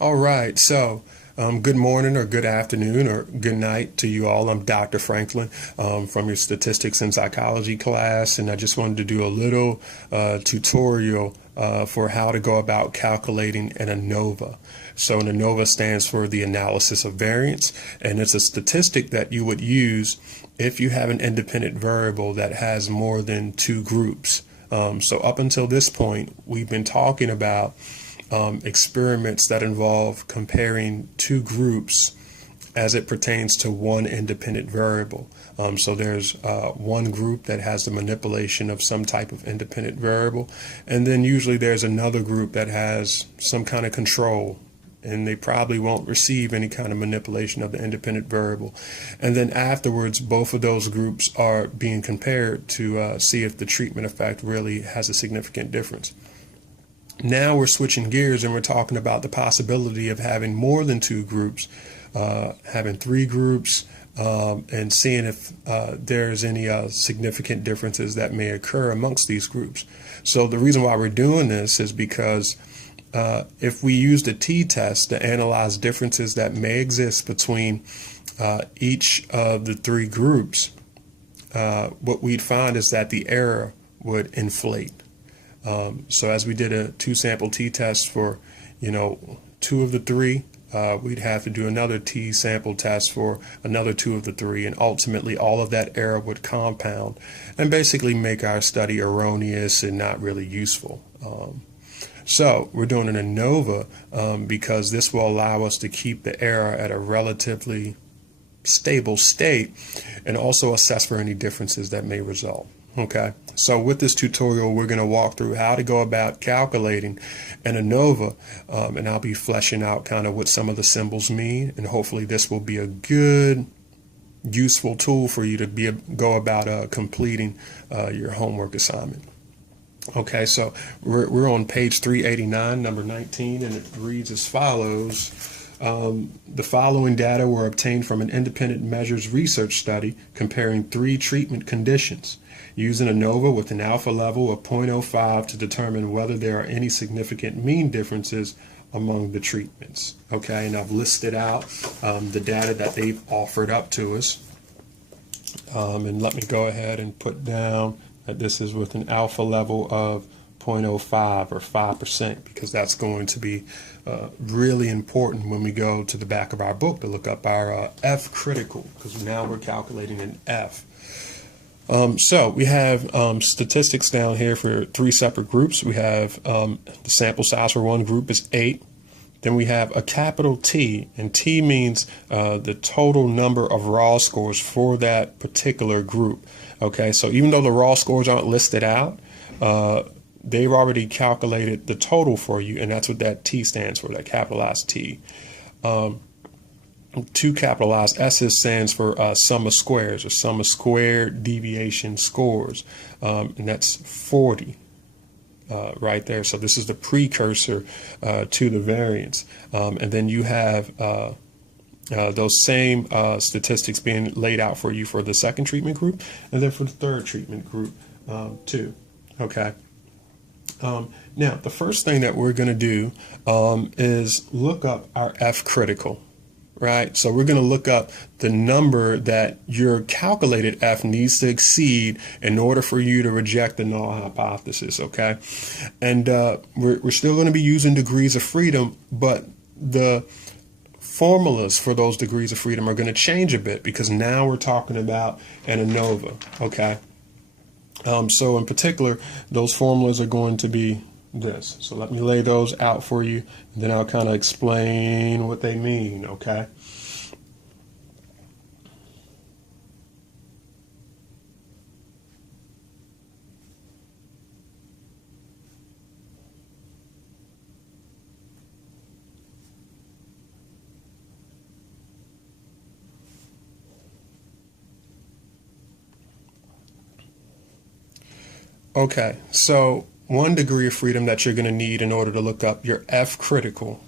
All right, so good morning or good afternoon or good night to you all. I'm Dr. Franklin from your statistics and psychology class, and I just wanted to do a little tutorial for how to go about calculating an ANOVA. So an ANOVA stands for the analysis of variance, and it's a statistic that you would use if you have an independent variable that has more than two groups. So up until this point, we've been talking about experiments that involve comparing two groups as it pertains to one independent variable. So there's one group that has the manipulation of some type of independent variable, and then usually there's another group that has some kind of control, and they probably won't receive any kind of manipulation of the independent variable. And then afterwards, both of those groups are being compared to see if the treatment effect really has a significant difference. Now we're switching gears and we're talking about the possibility of having more than two groups, having three groups, and seeing if there's any significant differences that may occur amongst these groups. So the reason why we're doing this is because if we use the t-test to analyze differences that may exist between each of the three groups, what we'd find is that the error would inflate. So as we did a two-sample t-test for, two of the three, we'd have to do another t-sample test for another two of the three, and ultimately all of that error would compound and basically make our study erroneous and not really useful. So we're doing an ANOVA because this will allow us to keep the error at a relatively stable state and also assess for any differences that may result. Okay, so with this tutorial, we're going to walk through how to go about calculating an ANOVA, and I'll be fleshing out kind of what some of the symbols mean, and hopefully this will be a good, useful tool for you to go about completing your homework assignment. Okay, so we're on page 389, number 19, and it reads as follows. The following data were obtained from an independent measures research study comparing three treatment conditions, using ANOVA with an alpha level of 0.05 to determine whether there are any significant mean differences among the treatments. Okay, and I've listed out the data that they've offered up to us. And let me go ahead and put down that this is with an alpha level of 0.05 or 5%, because that's going to be really important when we go to the back of our book to look up our F critical, because now we're calculating an F. So we have statistics down here for three separate groups. We have the sample size for one group is 8. Then we have a capital T, and T means the total number of raw scores for that particular group. Okay, so even though the raw scores aren't listed out, they've already calculated the total for you, and that's what that T stands for, that capitalized T. Two capitalized S's stands for sum of squares, or sum of squared deviation scores, and that's 40 right there. So this is the precursor to the variance. And then you have those same statistics being laid out for you for the second treatment group, and then for the third treatment group too. Okay. Now, the first thing that we're going to do is look up our F critical. Right, so we're going to look up the number that your calculated F needs to exceed in order for you to reject the null hypothesis, okay? And we're still going to be using degrees of freedom, but the formulas for those degrees of freedom are going to change a bit, because now we're talking about an ANOVA, okay? So in particular, those formulas are going to be this. So let me lay those out for you, and then I'll kind of explain what they mean, okay? Okay, so one degree of freedom that you're going to need in order to look up your F critical,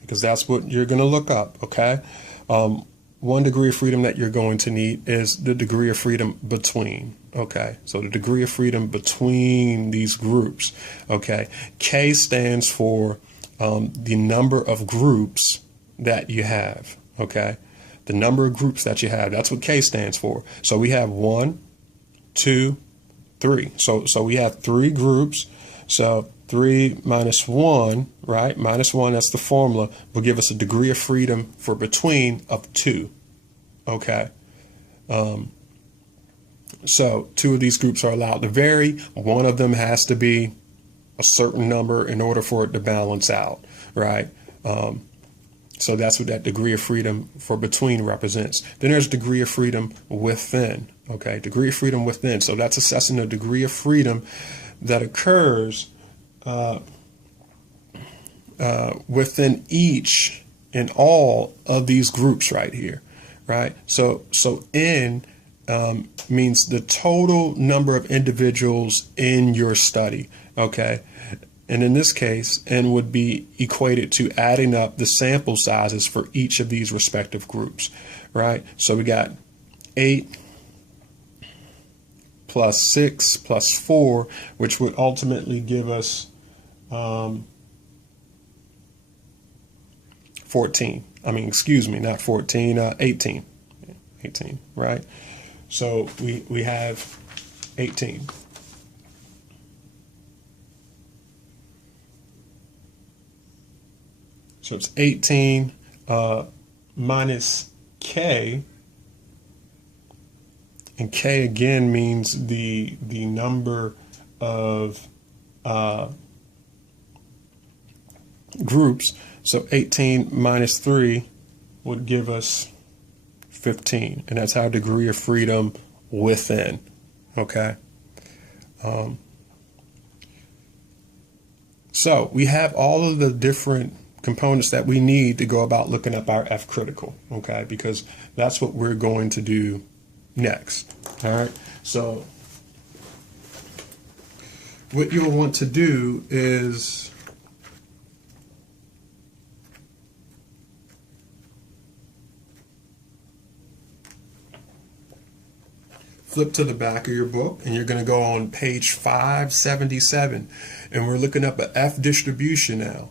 because that's what you're going to look up, okay? One degree of freedom that you're going to need is the degree of freedom between, okay? So the degree of freedom between these groups, okay? K stands for the number of groups that you have, okay? The number of groups that you have, that's what K stands for. So we have 1, 2, 3. So we have 3 groups. So 3 minus 1, right? Minus 1, that's the formula, will give us a degree of freedom for between of 2, okay? So 2 of these groups are allowed to vary. One of them has to be a certain number in order for it to balance out, right? So that's what that degree of freedom for between represents. Then there's degree of freedom within, okay? Degree of freedom within. So that's assessing the degree of freedom that occurs within each and all of these groups right here, right? So N means the total number of individuals in your study, okay? And in this case, N would be equated to adding up the sample sizes for each of these respective groups, right? So we got 8 plus 6 plus 4, which would ultimately give us 14. I mean, excuse me, not 14, 18. 18, right? So we have 18. So it's 18 minus K, and K again means the number of groups. So 18 minus 3 would give us 15, and that's our degree of freedom within, okay? So we have all of the different components that we need to go about looking up our F critical, okay? Because that's what we're going to do next, all right? So what you'll want to do is flip to the back of your book, and you're going to go on page 577, and we're looking up an F distribution now.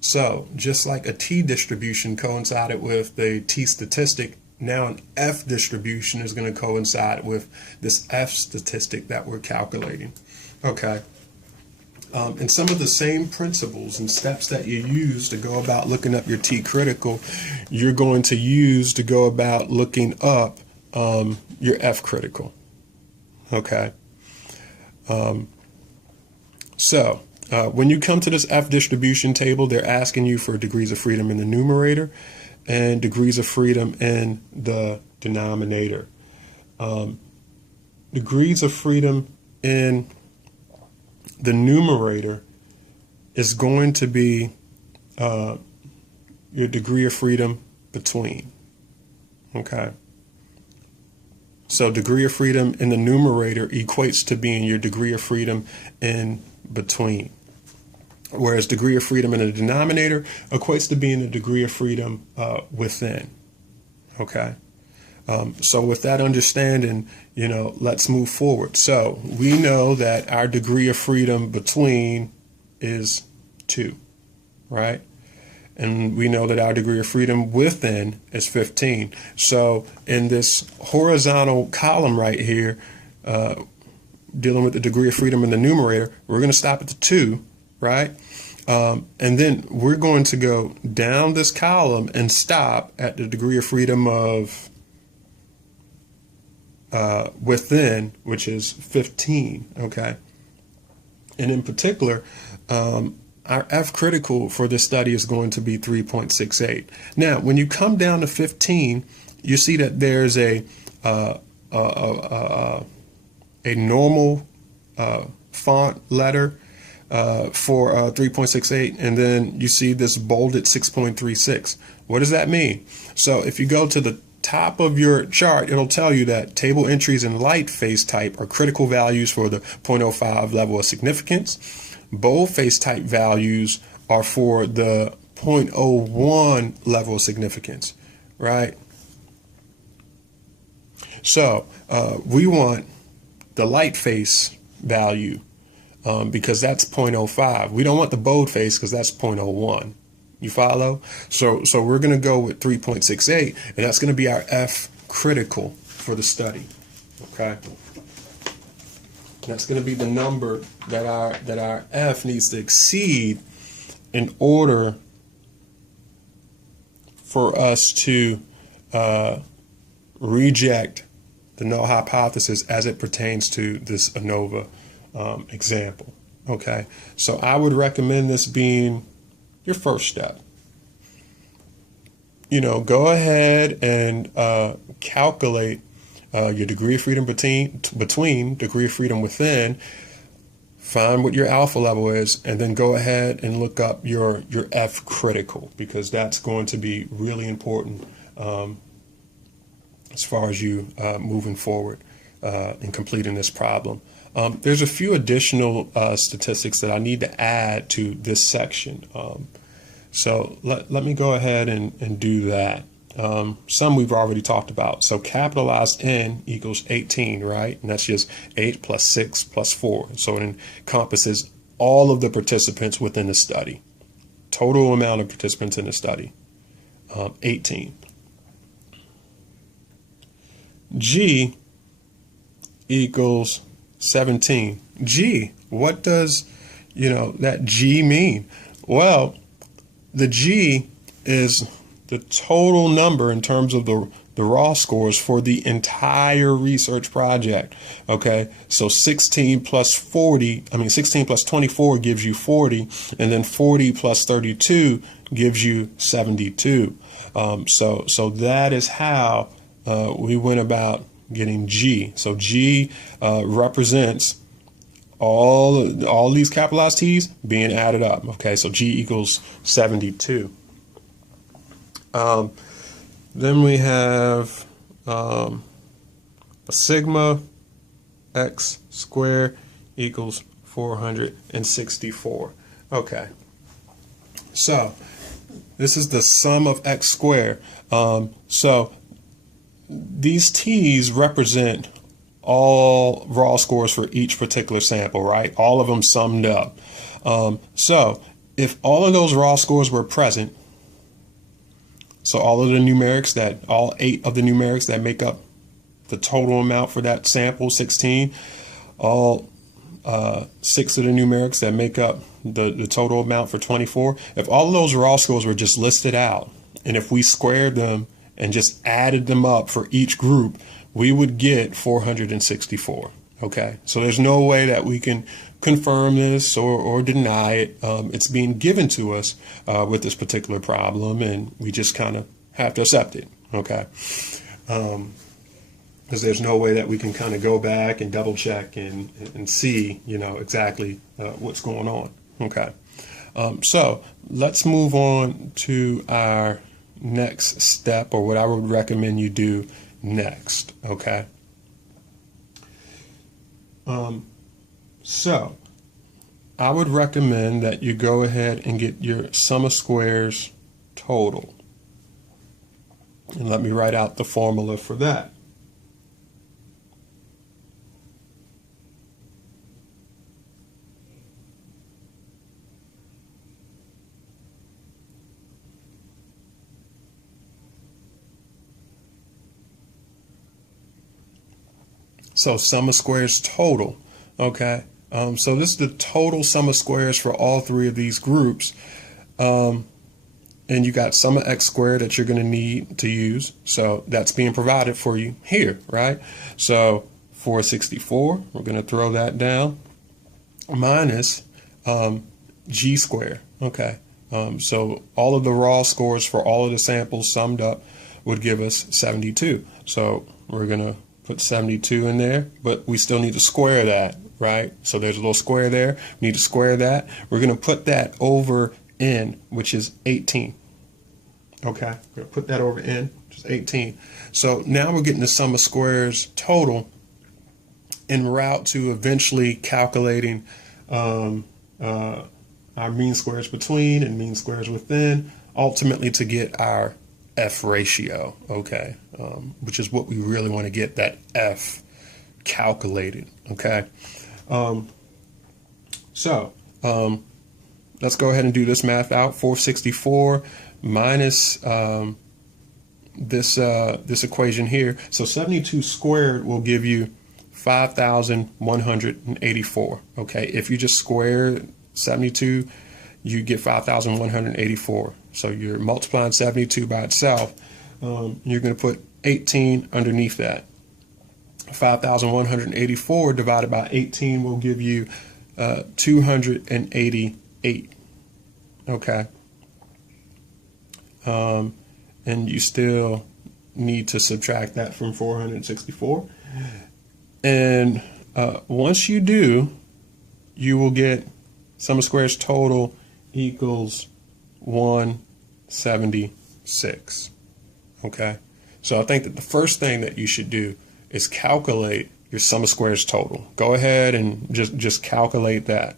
So just like a T distribution coincided with the T statistic, now an F distribution is going to coincide with this F statistic that we're calculating. Okay. And some of the same principles and steps that you use to go about looking up your T critical, you're going to use to go about looking up your F critical. Okay. When you come to this F distribution table, they're asking you for degrees of freedom in the numerator and degrees of freedom in the denominator. Degrees of freedom in the numerator is going to be your degree of freedom between. Okay. So degree of freedom in the numerator equates to being your degree of freedom in between. Whereas degree of freedom in the denominator equates to being a degree of freedom within. Okay. So with that understanding, let's move forward. So we know that our degree of freedom between is 2, right? And we know that our degree of freedom within is 15. So in this horizontal column right here, dealing with the degree of freedom in the numerator, we're going to stop at the 2, right? And then we're going to go down this column and stop at the degree of freedom of within, which is 15, okay? And in particular, our F critical for this study is going to be 3.68. Now, when you come down to 15, you see that there's a normal font letter for 3.68, and then you see this bolded 6.36. What does that mean? So if you go to the top of your chart, it'll tell you that table entries in light face type are critical values for the 0.05 level of significance. Bold face type values are for the 0.01 level of significance, right? So we want the light face value because that's 0.05. We don't want the boldface because that's 0.01. You follow? So we're going to go with 3.68, and that's going to be our F critical for the study. Okay? That's going to be the number that our F needs to exceed in order for us to reject the null hypothesis as it pertains to this ANOVA example. Okay, so I would recommend this being your first step. Go ahead and calculate your degree of freedom between degree of freedom within. Find what your alpha level is, and then go ahead and look up your F critical, because that's going to be really important as far as you moving forward in completing this problem. There's a few additional statistics that I need to add to this section. So let me go ahead and do that. Some we've already talked about. So capitalized N equals 18, right? And that's just 8 plus 6 plus 4. So it encompasses all of the participants within the study. Total amount of participants in the study, 18. G equals 17. G, what does, that G mean? Well, the G is the total number in terms of the raw scores for the entire research project. Okay, so 16 plus 24 gives you 40, and then 40 plus 32 gives you 72. So that is how we went about getting G. So G represents all these capitalized T's being added up. Okay, so G equals 72. Then we have a sigma x squared equals 464. Okay, so this is the sum of x squared. So these T's represent all raw scores for each particular sample, right? All of them summed up. So if all of those raw scores were present, so all 8 of the numerics that make up the total amount for that sample, 16, all 6 of the numerics that make up the total amount for 24, if all of those raw scores were just listed out, and if we squared them and just added them up for each group, we would get 464. Okay, so there's no way that we can confirm this or deny it. It's being given to us with this particular problem, and we just kind of have to accept it. Okay, because there's no way that we can kind of go back and double check and see, exactly what's going on. Okay, so let's move on to our next step, or what I would recommend you do next. Okay. So I would recommend that you go ahead and get your sum of squares total. And let me write out the formula for that. So sum of squares total. Okay. So this is the total sum of squares for all 3 of these groups. And you got sum of x squared that you're going to need to use. So that's being provided for you here, right? So 464, we're going to throw that down, minus g squared. Okay. So all of the raw scores for all of the samples summed up would give us 72. So we're going to put 72 in there, but we still need to square that, right? So there's a little square there. We need to square that. We're going to put that over n, which is 18. Okay, we're going to put that over n, which is 18. So now we're getting the sum of squares total en route to eventually calculating our mean squares between and mean squares within, ultimately to get our F ratio, okay, which is what we really want to get, that F calculated, okay. So let's go ahead and do this math out. 464 minus this equation here. So 72 squared will give you 5,184. Okay, if you just square 72, you get 5,184. So you're multiplying 72 by itself. You're going to put 18 underneath that. 5,184 divided by 18 will give you 288. Okay. And you still need to subtract that from 464. And once you do, you will get sum of squares total equals 176. Okay. So I think that the first thing that you should do is calculate your sum of squares total. Go ahead and just calculate that,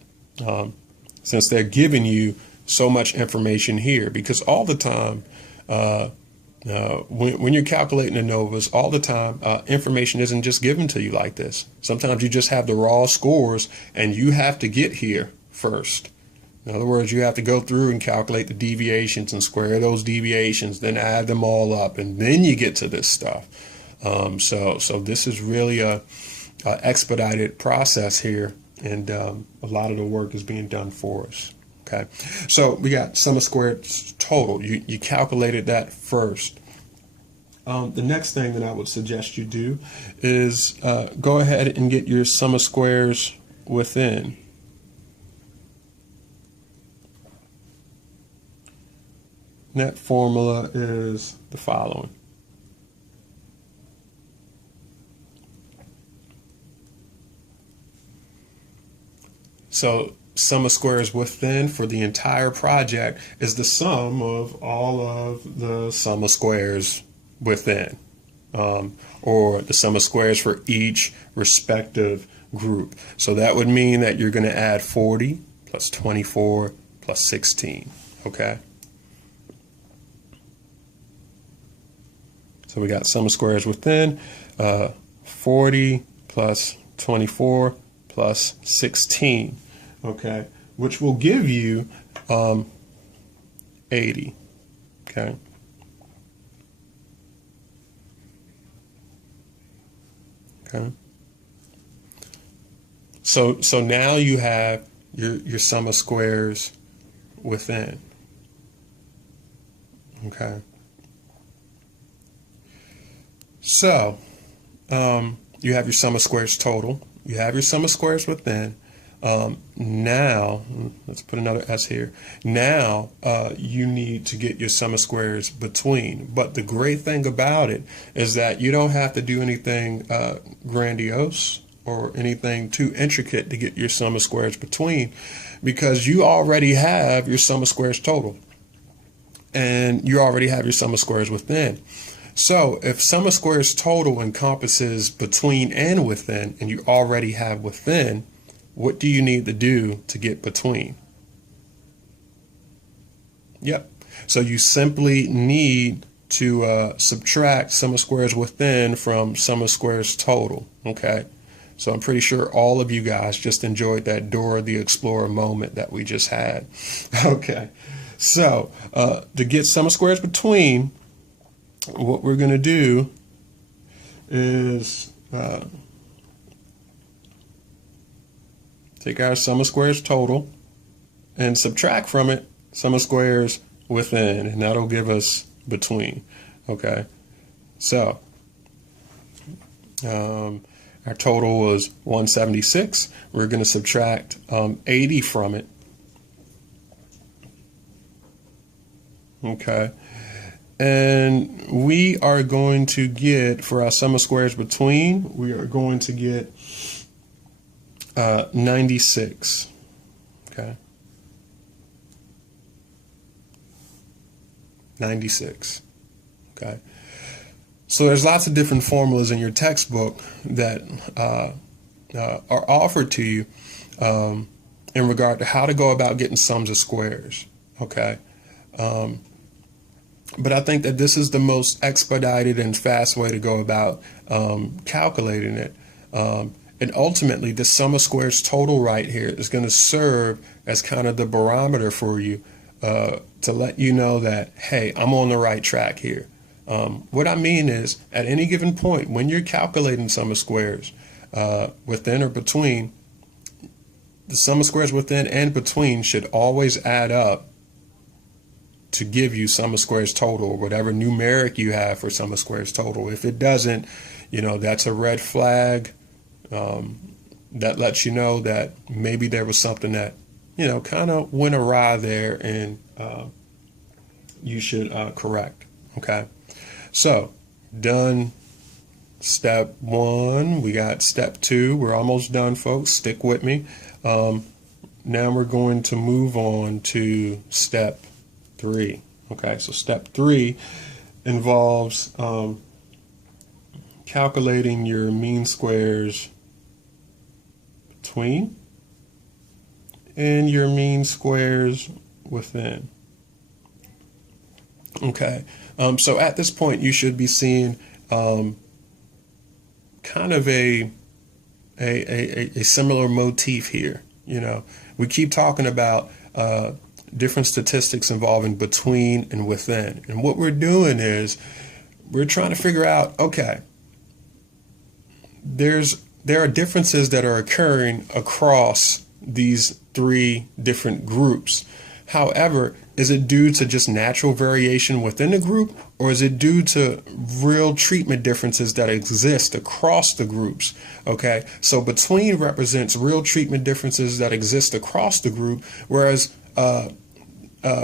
since they're giving you so much information here. Because all the time, when you're calculating ANOVAs, all the time, information isn't just given to you like this. Sometimes you just have the raw scores and you have to get here first. In other words, you have to go through and calculate the deviations and square those deviations, then add them all up, and then you get to this stuff. So this is really a expedited process here, and a lot of the work is being done for us. Okay, so we got sum of squares total. You calculated that first. The next thing that I would suggest you do is go ahead and get your sum of squares within. That formula is the following. So sum of squares within for the entire project is the sum of all of the sum of squares within, or the sum of squares for each respective group. So that would mean that you're going to add 40 plus 24 plus 16. Okay. So we got sum of squares within 40 plus 24 plus 16. Okay, which will give you 80. Okay. Okay. So now you have your sum of squares within. Okay. So you have your sum of squares total. You have your sum of squares within. Now, let's put another S here. Now you need to get your sum of squares between. But the great thing about it is that you don't have to do anything grandiose or anything too intricate to get your sum of squares between, because you already have your sum of squares total and you already have your sum of squares within. So if sum of squares total encompasses between and within, and you already have within, what do you need to do to get between? Yep. So you simply need to subtract sum of squares within from sum of squares total. Okay. So I'm pretty sure all of you guys just enjoyed that Dora the Explorer moment that we just had. Okay. So to get sum of squares between, what we're going to do is take our sum of squares total and subtract from it sum of squares within, and that'll give us between. Okay, so our total was 176. We're going to subtract 80 from it. Okay, and we are going to get, for our sum of squares between, we are going to get 96. Okay, 96. Okay, so there's lots of different formulas in your textbook that are offered to you in regard to how to go about getting sums of squares. Okay, but I think that this is the most expedited and fast way to go about calculating it. And ultimately, the sum of squares total right here is going to serve as kind of the barometer for you to let you know that, hey, I'm on the right track here. What I mean is, at any given point, when you're calculating sum of squares within or between, the sum of squares within and between should always add up to give you sum of squares total, or whatever numeric you have for sum of squares total. If it doesn't, that's a red flag. That lets you know that maybe there was something that, kind of went awry there, and you should correct. Okay. So, done step 1. We got step 2. We're almost done, folks. Stick with me. Now we're going to move on to step 3. Okay, so step 3 involves calculating your mean squares between and your mean squares within. Okay, so at this point you should be seeing kind of a similar motif here. We keep talking about different statistics involving between and within, and what we're doing is we're trying to figure out, okay, there are differences that are occurring across these 3 different groups. However, is it due to just natural variation within the group, or is it due to real treatment differences that exist across the groups? Okay, so between represents real treatment differences that exist across the group, whereas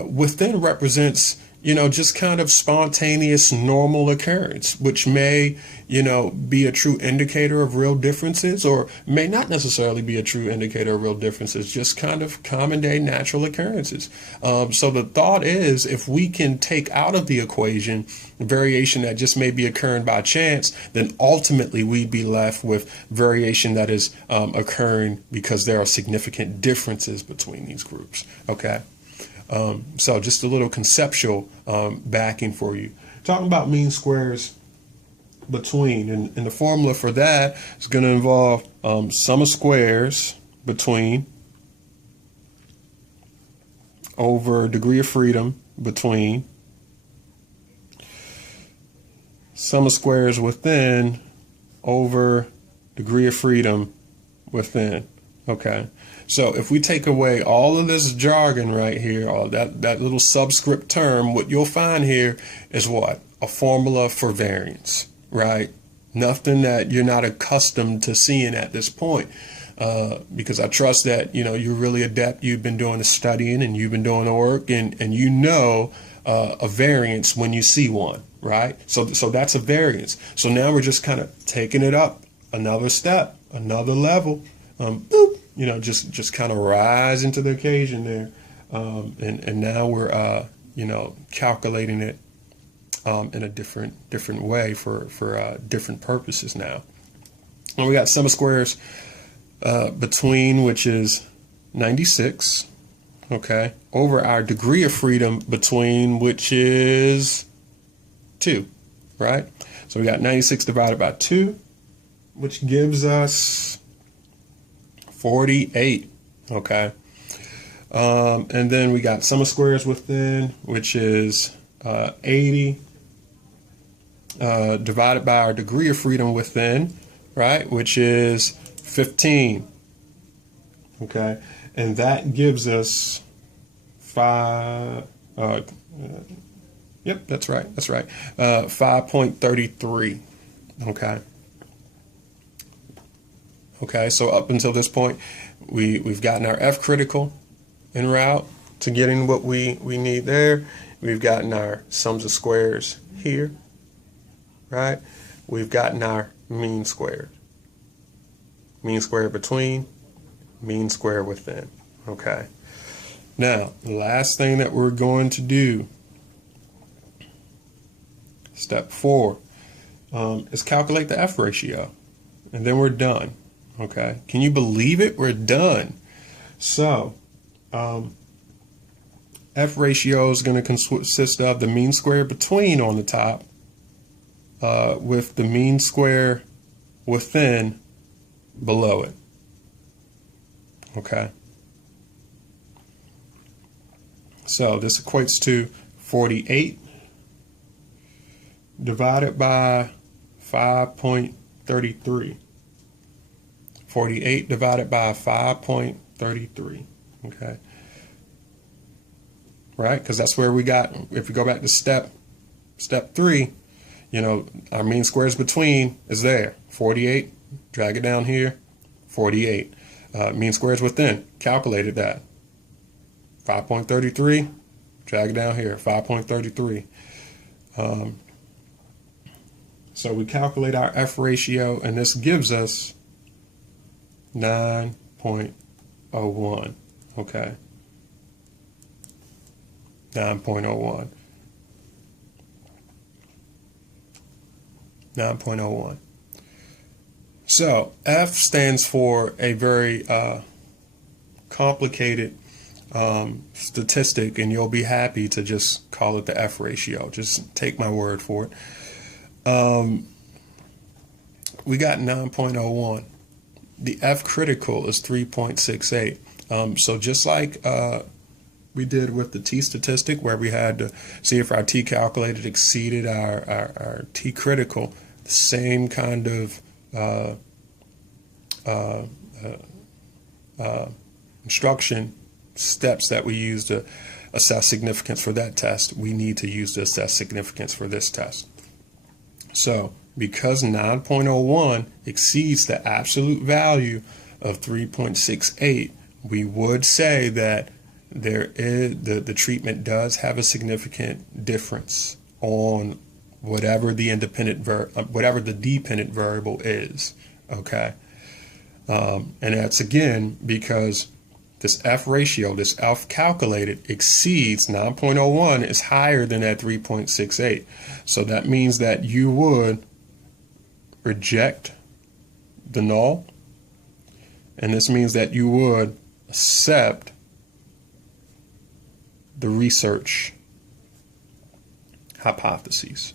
within represents, just kind of spontaneous normal occurrence, which may, be a true indicator of real differences, or may not necessarily be a true indicator of real differences, just kind of common day natural occurrences. So the thought is, if we can take out of the equation variation that just may be occurring by chance, then ultimately we'd be left with variation that is occurring because there are significant differences between these groups. Okay. So just a little conceptual backing for you. Talking about mean squares between, and the formula for that is going to involve sum of squares between over degree of freedom between, sum of squares within over degree of freedom within. Okay. So if we take away all of this jargon right here, all that little subscript term, what you'll find here is what? A formula for variance, right? Nothing that you're not accustomed to seeing at this point, because I trust that, you're really adept. You've been doing the studying and you've been doing the work, and a variance when you see one, right? So that's a variance. So now we're just kind of taking it up another step, another level, boop. Just kind of rise into the occasion there, and now we're calculating it in a different way for different purposes now. And we got sum of squares between, which is 96, okay, over our degree of freedom between, which is 2, right? So we got 96 divided by 2, which gives us 48, okay? And then we got sum of squares within, which is 80 divided by our degree of freedom within, right, which is 15, okay? And that gives us 5, yep, that's right, 5.33, okay? Okay, so up until this point, we've gotten our F critical en route to getting what we need there. We've gotten our sums of squares here, right? We've gotten our mean squared. Mean square between, mean square within. Okay. Now, the last thing that we're going to do, step 4, is calculate the F ratio. And then we're done. Okay, can you believe it? We're done. So, F ratio is going to consist of the mean square between on the top with the mean square within below it. Okay. So this equates to 48 divided by 5.33. 48 divided by 5.33. Okay. Right? Because that's where we got, if we go back to step 3, you know, our mean squares between is there. 48, drag it down here, 48. Mean squares within, calculated that. 5.33, drag it down here, 5.33. So we calculate our F ratio, and this gives us 9.01. Okay. 9.01. 9.01. So F stands for a very complicated statistic, and you'll be happy to just call it the F ratio. Just take my word for it. We got 9.01. The F critical is 3.68. So just like we did with the T statistic, where we had to see if our T calculated exceeded our T critical, the same kind of instruction steps that we use to assess significance for that test, we need to use to assess significance for this test. So because 9.01 exceeds the absolute value of 3.68, we would say that there is the treatment does have a significant difference on whatever the whatever the dependent variable is. Okay, and that's again because this F ratio, this F calculated, exceeds 9.01, is higher than that 3.68. So that means that you would reject the null, and this means that you would accept the research hypotheses.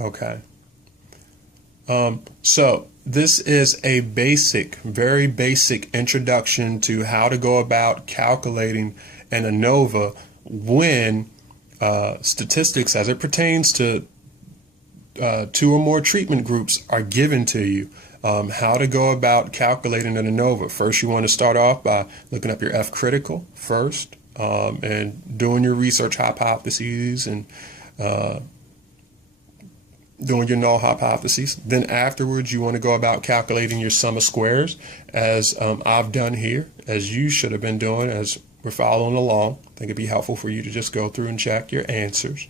Okay. So this is a basic, very basic introduction to how to go about calculating an ANOVA when statistics as it pertains to 2 or more treatment groups are given to you. How to go about calculating an ANOVA. First, you want to start off by looking up your F critical first and doing your research hypotheses and doing your null hypotheses. Then afterwards, you want to go about calculating your sum of squares, as I've done here, as you should have been doing as we're following along. I think it'd be helpful for you to just go through and check your answers.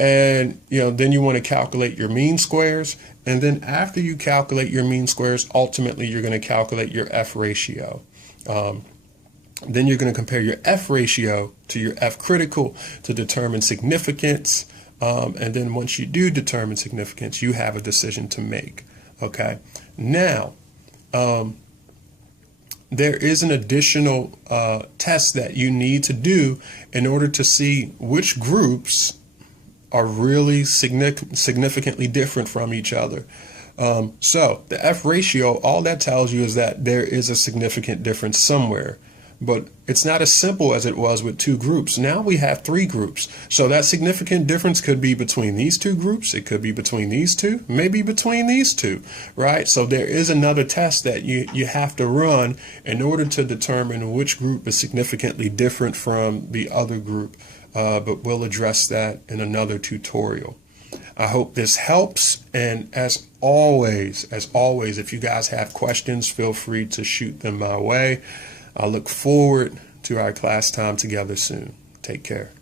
And then you want to calculate your mean squares, and then after you calculate your mean squares, ultimately you're going to calculate your F ratio. Then you're going to compare your F ratio to your F critical to determine significance. And then once you do determine significance, you have a decision to make. Okay. Now, there is an additional test that you need to do in order to see which groups are really significantly different from each other. So the F ratio, all that tells you is that there is a significant difference somewhere. But it's not as simple as it was with 2 groups. Now we have 3 groups. So that significant difference could be between these 2 groups. It could be between these 2, maybe between these 2, right? So there is another test that you have to run in order to determine which group is significantly different from the other group. But we'll address that in another tutorial. I hope this helps. And as always, if you guys have questions, feel free to shoot them my way. I look forward to our class time together soon. Take care.